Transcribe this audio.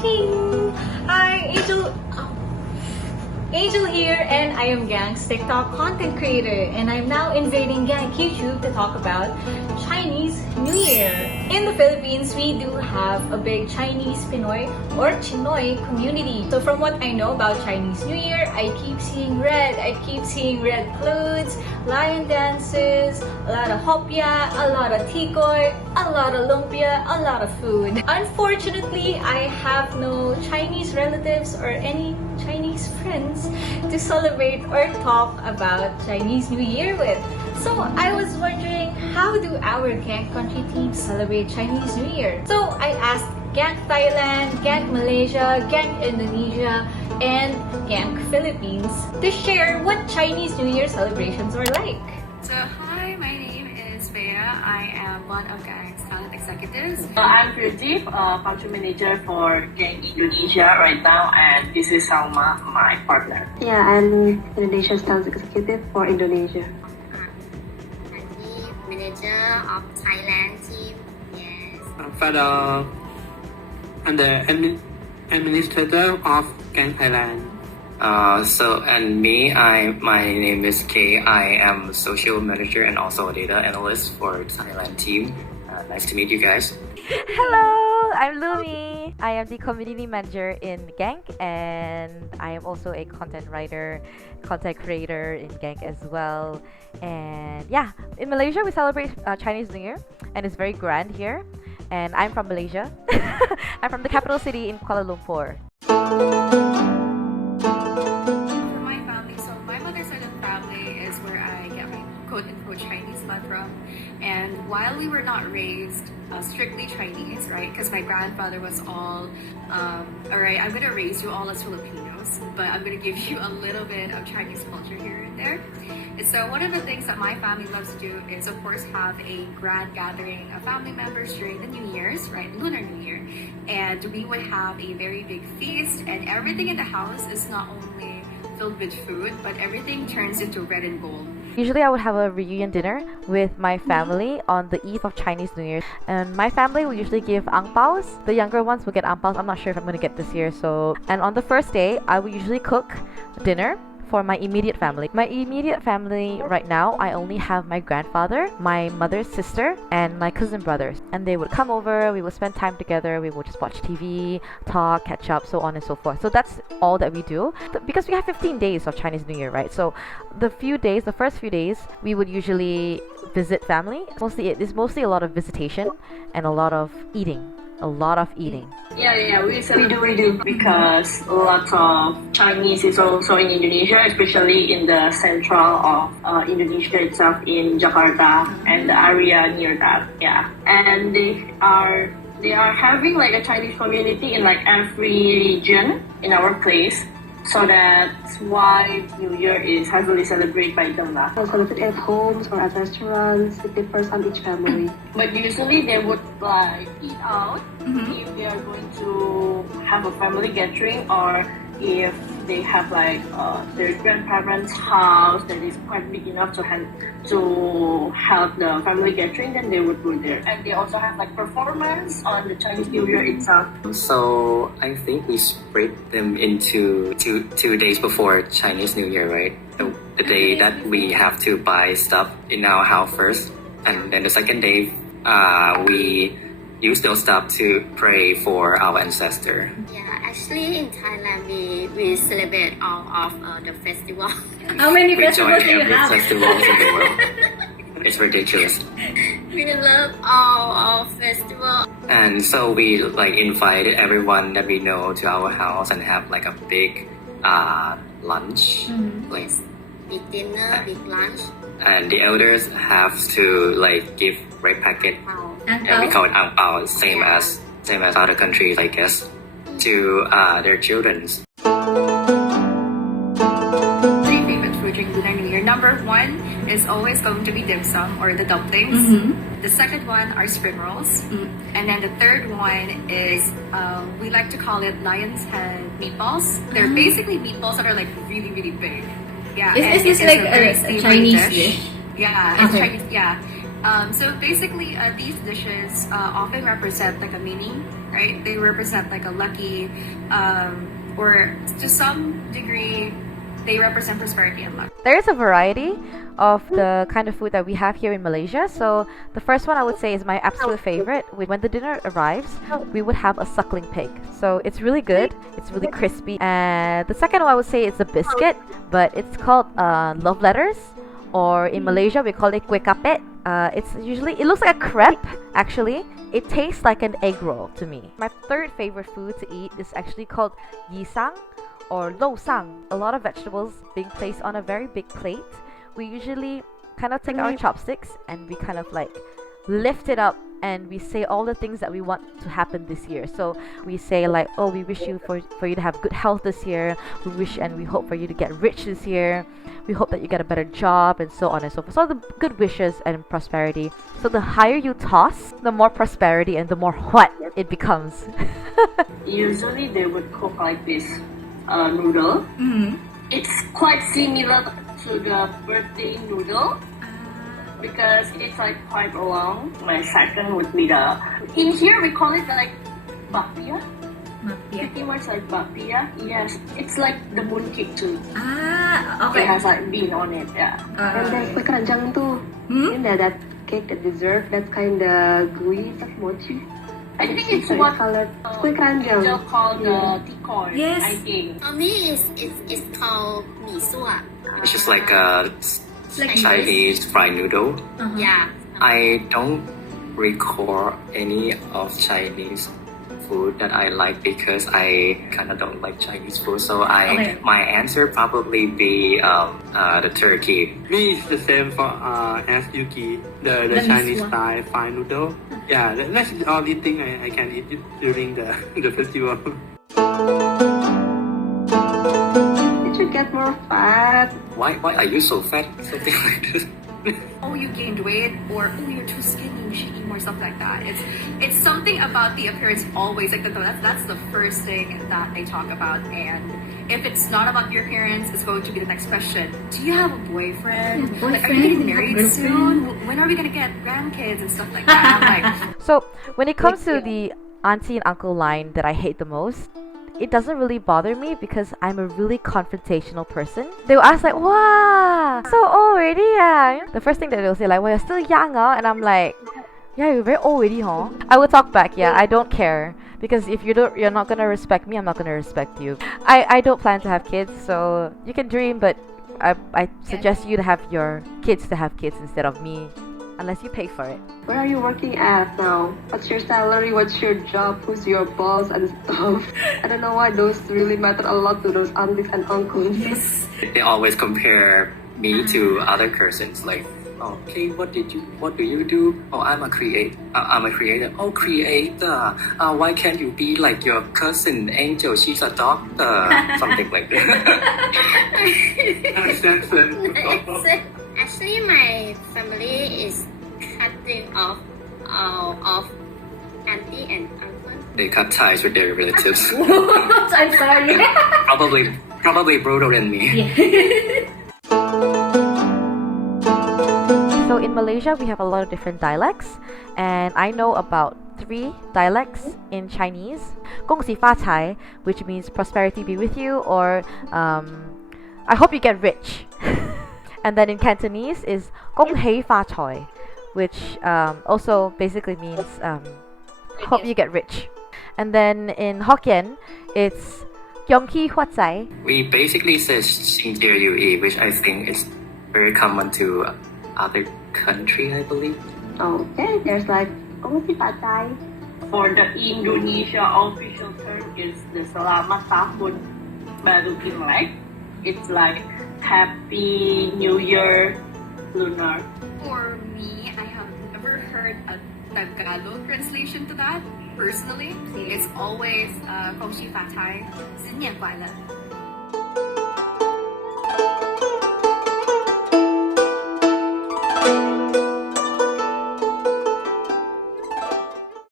Ching! Hi, Angel here, and I am Gank's TikTok content creator, and I'm now invading Gank YouTube to talk about Chinese New Year. In the Philippines, we do have a big Chinese Pinoy or Chinoy community. So from what I know about Chinese New Year, I keep seeing red clothes, lion dances, a lot of hopya, a lot of tikoy, a lot of lumpia, a lot of food. Unfortunately, I have no Chinese relatives or any Chinese friends to celebrate or talk about Chinese New Year with. So I was wondering, how do our Gank country teams celebrate Chinese New Year? So I asked Gank Thailand, Gank Malaysia, Gank Indonesia, and Gank Philippines to share what Chinese New Year celebrations are like. So hi, my name is Bea. I am one of Gank's talent executives. I'm Pradeep, country manager for Gank Indonesia right now, and this is Salma, my partner. Yeah, I'm Indonesia's talent executive for Indonesia. Manager of Thailand team. Yes. Father, I'm the administrator of Gank Thailand. My name is Kay. I am social manager and also a data analyst for Thailand team. Nice to meet you guys. Hello, I'm Lumi. I am the community manager in Gank, and I am also a content writer, content creator in Gank as well. And yeah, in Malaysia we celebrate Chinese New Year, and it's very grand here. And I'm from Malaysia. I'm from the capital city in Kuala Lumpur. For my family, so my mother's side of the family is where I get my quote-unquote Chinese blood from. And while we were not raised strictly Chinese, right? Because my grandfather was all right, I'm going to raise you all as Filipinos, but I'm going to give you a little bit of Chinese culture here and there. And so one of the things that my family loves to do is, of course, have a grand gathering of family members during the New Year's, right? Lunar New Year. And we would have a very big feast, and everything in the house is not only filled with food, but everything turns into red and gold. Usually I would have a reunion dinner with my family on the eve of Chinese New Year. And my family will usually give ang paos. The younger ones will get ang paos. I'm not sure if I'm going to get this year. And on the first day, I will usually cook dinner for my immediate family. My immediate family right now, I only have my grandfather, my mother's sister, and my cousin brothers. And they would come over, we would spend time together, we would just watch TV, talk, catch up, so on and so forth. So that's all that we do. Because we have 15 days of Chinese New Year, right? So the first few days, we would usually visit family. It's mostly a lot of visitation and a lot of eating. Yeah, we do because a lot of Chinese is also in Indonesia, especially in the central of Indonesia itself, in Jakarta and the area near that. Yeah, and they are having like a Chinese community in like every region in our place. So that's why New Year is heavily celebrated by them now. So celebrate at homes or at restaurants. It differs on each family. But usually they would like eat out if they are going to have a family gathering, or if they have like their grandparents' house that is quite big enough to help the family gathering, then they would go there. And they also have like performance on the Chinese New Year itself. So I think we split them into two days before Chinese New Year, right? The day that we have to buy stuff in our house first, and then the second day we use those stuff to pray for our ancestor. Yeah, actually in Thailand we celebrate all of the festival. How many We join festivals do you every have? festival in the world. It's ridiculous. We love all festival. And so we like invited everyone that we know to our house and have like a big lunch. Like, Big dinner, big lunch. and the elders have to like give red packet, and we call it ang pao, same as other countries, I guess, to their children. Three favorite food during Lunar New Year. Number one is always going to be dim sum or the dumplings. The second one are spring rolls. And then the third one is, we like to call it lion's head meatballs. They're basically meatballs that are like really, really big. Yeah. Is this like a Chinese dish? Yeah, it's Chinese, yeah. So basically, these dishes often represent like a meaning right? They represent like a lucky, or to some degree, they represent prosperity and luck. There is a variety of the kind of food that we have here in Malaysia. So the first one I would say is my absolute favorite. When the dinner arrives, we would have a suckling pig. So it's really good. It's really crispy. And the second one I would say is a biscuit, but it's called love letters, or in Malaysia we call it kueh kapet. It looks like a crepe actually. It tastes like an egg roll to me. My third favorite food to eat is actually called yisang or lo sang. A lot of vegetables being placed on a very big plate. We usually kind of take our chopsticks and we kind of like lift it up and we say all the things that we want to happen this year. So we say like, oh, we wish you for you to have good health this year. We wish and we hope for you to get rich this year. We hope that you get a better job, and so on and so forth. So the good wishes and prosperity. So the higher you toss, the more prosperity and the more what it becomes. Usually they would cook like this noodle. It's quite similar to the birthday noodle because it's like quite long. My second would be in here we call it like bapia. Pretty much like bapia. Yes, it's like the mooncake too. Okay. It has like bean on it. Yeah. And there's kue keranjang too. You know that cake, that dessert, that's kind of gooey, it's like mochi. I think it's It's what colored kue keranjang. they'll call the tikor. Yes. I think. For me, it's called mi sua. It's just like a Chinese fried noodle. Yeah. I don't recall any of Chinese food that I like because I kind of don't like Chinese food. So my answer probably be the turkey. Me, it's the same for as Yuki, the Chinese style fried noodle. Yeah, that's the only thing I can eat during the festival. Did you get more fat? Why are you so fat? Something like this. Oh, you gained weight, or oh, you're too skinny, you should eat more, stuff like that. It's something about the appearance always, like that's the first thing that they talk about. And if it's not about your appearance, it's going to be the next question. Do you have a boyfriend? Like, are you getting married soon? When are we gonna get grandkids and stuff like that? I'm like, So when it comes to the auntie and uncle line that I hate the most, it doesn't really bother me because I'm a really confrontational person. They'll ask like, wow, so old already, yeah. The first thing that they'll say like, well, you're still young, huh? And I'm like, yeah, you're very old already, huh? I will talk back, yeah, I don't care. Because if you're not gonna respect me, I'm not gonna respect you. I don't plan to have kids, so you can dream, but I suggest you to have your kids to have kids instead of me. Unless you pay for it. Where are you working at now? What's your salary? What's your job? Who's your boss and stuff? I don't know why those really matter a lot to those aunties and uncles. Yes. They always compare me to other cousins. Like, oh, okay, what do you do? Oh, I'm a creator. Oh, creator. Why can't you be like your cousin Angel? She's a doctor. Something like that. Actually, my family is cutting off auntie and uncle. They cut ties with their relatives. I'm sorry. Probably brutal than me. So in Malaysia, we have a lot of different dialects, and I know about 3 dialects in Chinese. 恭喜发财, which means prosperity be with you, or I hope you get rich. And then in Cantonese is 恭喜發財, which also basically means hope you get rich. And then in Hokkien, it's 恭喜發財. We basically say Xing Jie Yu Yi, which I think is very common to other country, I believe. Okay, there's like kongsi patay. For the Indonesia official term is the Selamat Tahun Baru Imlek. It's like Happy New Year Lunar. for me, I have never heard a Tagalog translation to that. Personally, it's always 恭喜发财, 新年快乐.